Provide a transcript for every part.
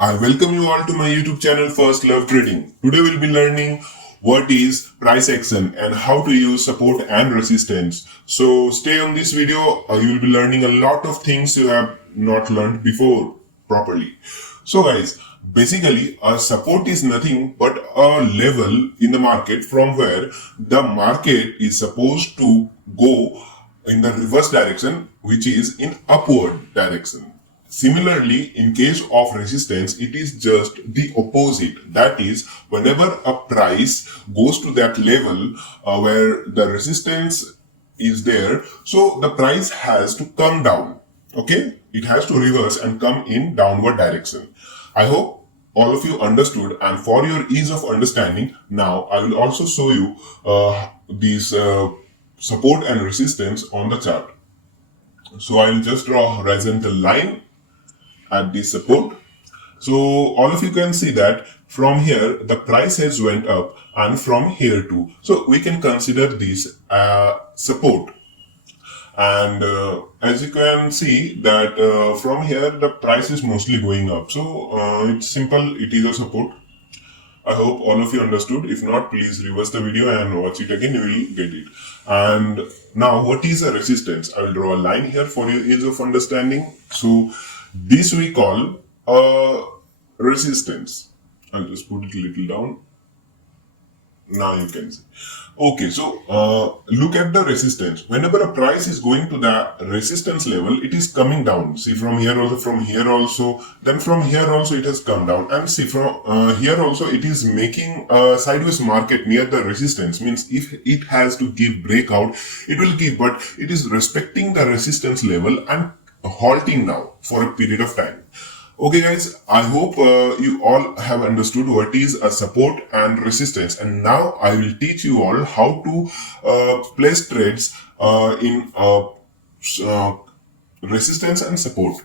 I welcome you all to my YouTube channel First Love Trading. Today we'll be learning what is price action and how to use support and resistance. So stay on this video, you will be learning a lot of things you have not learned before properly. So guys, basically a support is nothing but a level in the market from where the market is supposed to go in the reverse direction, which is in upward direction. Similarly, in case of resistance, it is just the opposite. That is, whenever a price goes to that level where the resistance is there, so the price has to come down. Okay? It has to reverse and come in downward direction. I hope all of you understood, and for your ease of understanding, now I will also show you these support and resistance on the chart. So I will just draw a horizontal line at the support. So all of you can see that from here the price has went up, and from here too. So we can consider this support. And as you can see that from here the price is mostly going up. So it's simple, it is a support. I hope all of you understood. If not, please reverse the video and watch it again, you will get it. And now, what is a resistance? I will draw a line here for your ease of understanding. So this we call a resistance. I'll just put it a little down. Now you can see. Okay, so look at the resistance. Whenever a price is going to the resistance level, it is coming down. See, from here also, then from here also it has come down. And see, from here also it is making a sideways market near the resistance. Means if it has to give breakout, it will give, but it is respecting the resistance level and halting now for a period of time. Okay guys, I hope you all have understood what is a support and resistance, and now I will teach you all how to place trades in resistance and support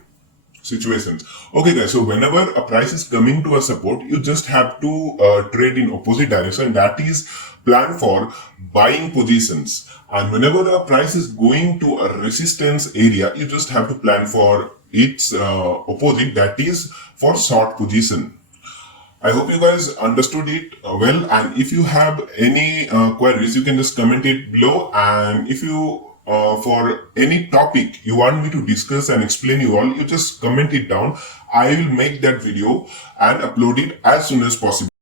situations. Okay guys, so whenever a price is coming to a support, you just have to trade in opposite direction. That is plan for buying positions. And whenever a price is going to a resistance area, you just have to plan for its opposite, that is for short position. I hope you guys understood it well, and if you have any queries, you can just comment it below. And if you for any topic you want me to discuss and explain you all, you just comment it down. I will make that video and upload it as soon as possible.